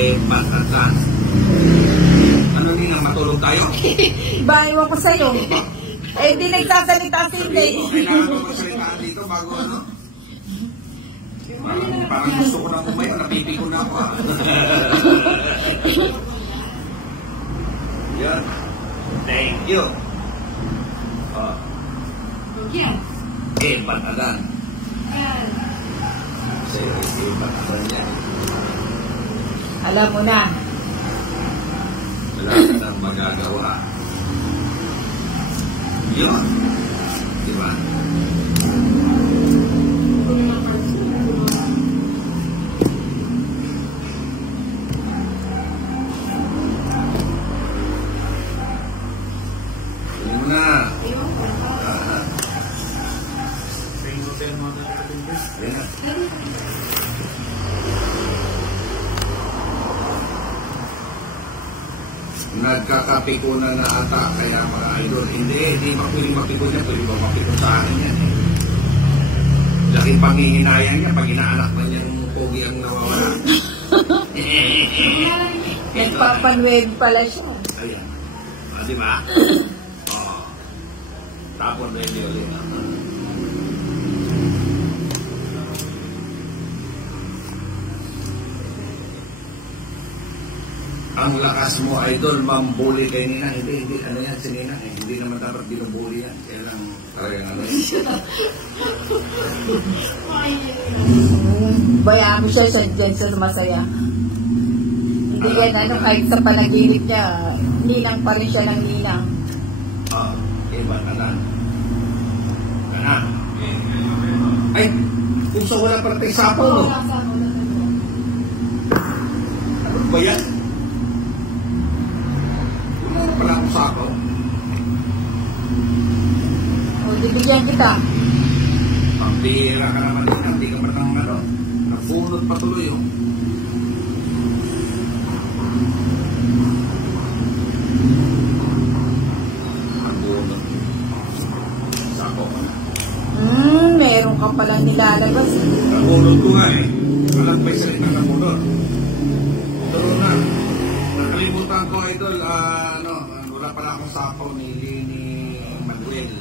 Batatan. Ano nila, matulog tayo? Ba, iwan ko sa'yo. Eh, hindi nagsasalita si Hindi. Kailangan ko magsalitaan dito bago ano? Parang gusto ko na kumayo, napipiko na ako. Yan. Thank you. Batatan. Batatan niya. Alam mo na. Wala ka nang magagawa. Yun. Diba? Yun mo na. Yan na. Nagkakapikunan na ata, kaya mga idol, hindi pwede mapikon niya, pwede ba mapikon sa akin yan eh. Laking panghihinayang niya, pag inaanak na niya yung pogi ang nawawala. Nagpapanweg pala siya. Ayan. Diba? Tapon na yun ulit. Ang lakas mo, idol, mambuli kay Ninang. Hindi, ano yan si Ninang eh. Hindi naman dapat binubuli yan. Kaya lang, talagang ano yan. Bayaan mo siya dyan sa masaya. Hindi yan, kahit sa panaginip niya, Ninang pa rin siya ng Ninang. Iba, kanan. Kanan. Ay, kung sa wala pa rin sapo, no? Ano ba yan? Pala akong sako. Bibigyan kita. Pambira ka naman din. Hindi ka man ng ano. Napunod patuloy yun. Napunod. Sako ka na. Meron ka pala nilalabas. Napunod ko nga eh. Alam pa yung salita napunod. Pero na. Nakalimutan ko, idol, wala pala akong sapaw ni Manuel.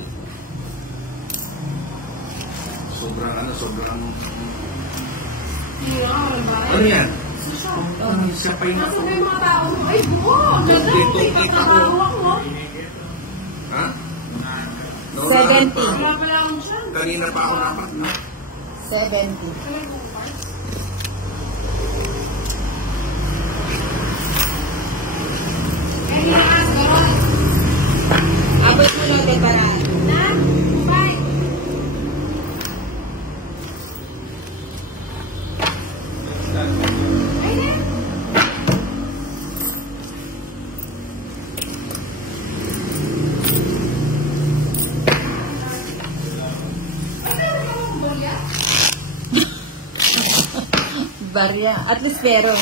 Sobrang... Ano yan? Siya pa yung... Nasa may mga tao mo. Ay, buo! Dito, trabaho ako. Ha? 70. Wala pala akong siya. Kanina pa ako napat, no? 70. Abot mo lang kay Paraan. Na? Bye! Ay, na! Barya. At least meron.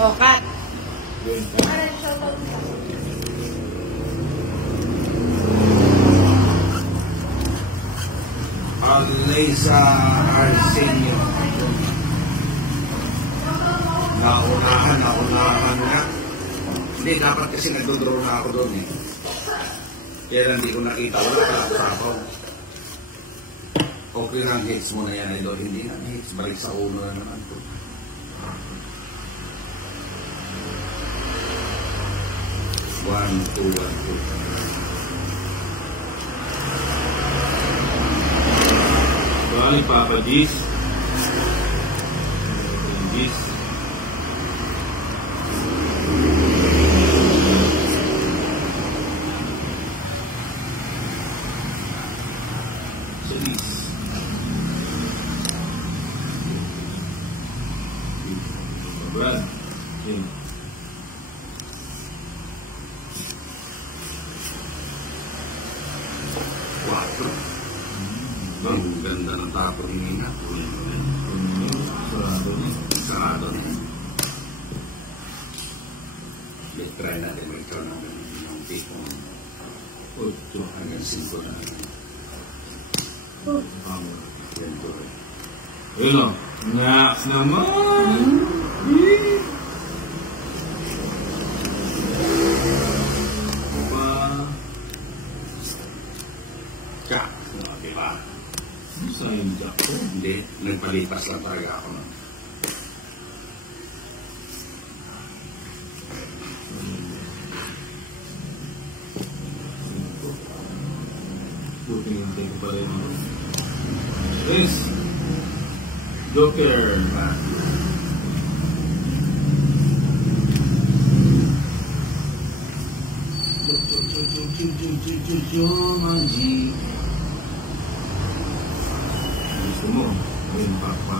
Oh, cut. Lisa Arsenio. Naunahan nga. Hindi, dapat kasi nagdodraw na ako doon eh. Kaya hindi ko nakita. Wala pala ako sa ako. Okay na ang hits mo na yan, idol. Hindi na hits. Balik sa ulo na naman po. One, two. Bali, Papa Gis. Gis. Solis. Brad. Jim. Ang ganda ng tapo ni Nina. Sarado niya. Let's try natin mag-try natin ng tipong 8 hanggang 5 na. Yan to. Ayun o. Naks naman. Jack. Diba? Saan yung jack ko? Hindi. Nagpalipas lang talaga ako. No? Pupingintay ko pala yung ano. Yes! Joker! Jomanji. Gusto mo? Ayun, pato.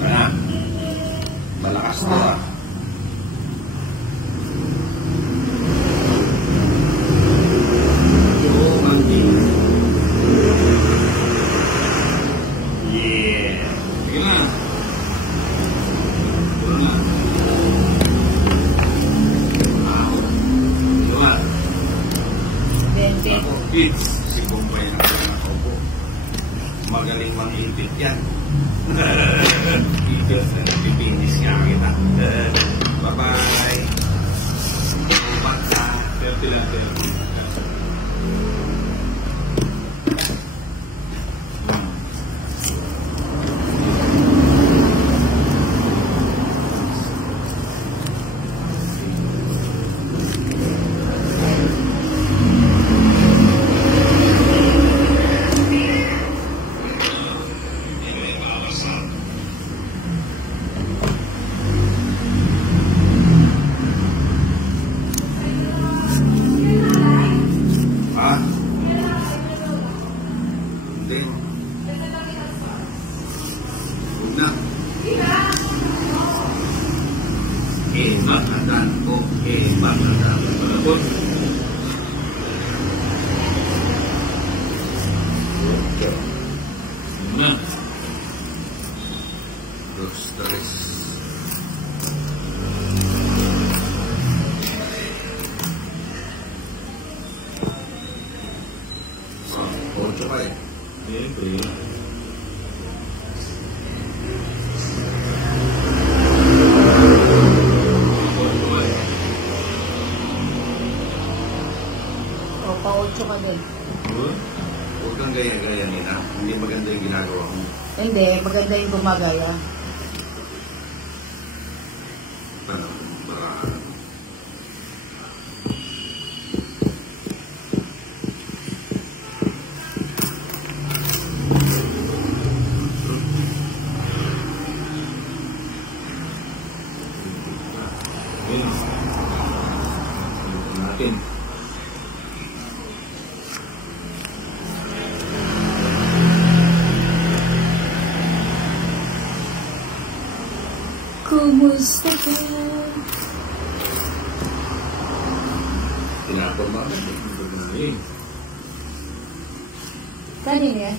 Kaya, malakas na ba? Jomanji. Yeah. Sige na. Wala na. Wow. Luwat. Bente. Ako, kids. Si Bombay na ako po. Magaling mangipit yan. Ikot na napipinis nga kita. Bye-bye. Bata. 30 lang, 30. Ha? Hindi. Huwag na. Bakadan ko. Bakadan. Malabot. Na. Dos, tres. Ocho ka eh. Siyempre. O, pa-8 ka din. Huwag kang gaya-gaya nila. Hindi maganda yung ginagawa mo. Hindi, maganda yung gumagaya. Parang baka... Ayun. Natin. Kumusta ka? Tinapon mo agad eh. Ayun. Kanina yan?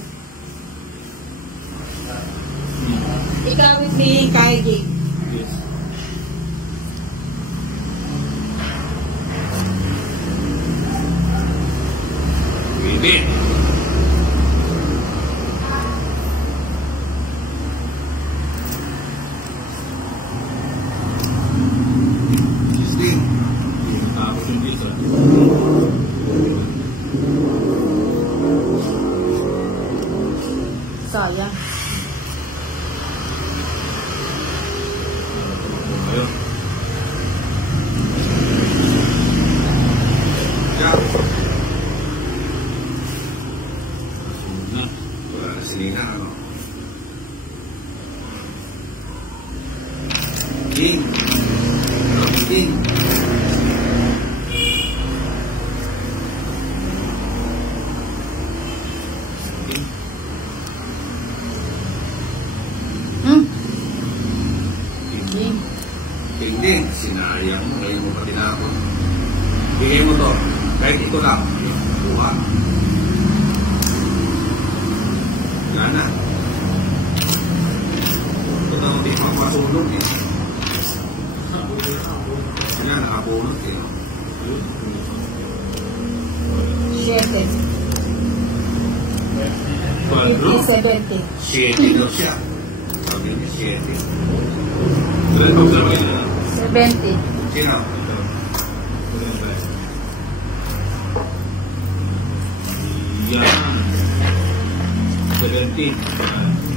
Ikaw with me, Kylie. Yes. Bibit! Gising! Tapos yung pizza. Sayang. Ayun. Jack! Na. Wala na sinina, ano? King! King! Hindi, sinayang mo. Ngayon mo pa tinapon. Bigay mo to. Kahit ito lang. Buha. Wala na. Ito na hindi mapasulog eh. Yan, nakapuno Quadro. 70. 7 daw siya. Sabi niya 7. Ilan pa sa mga 70. Sino? Yan. 17.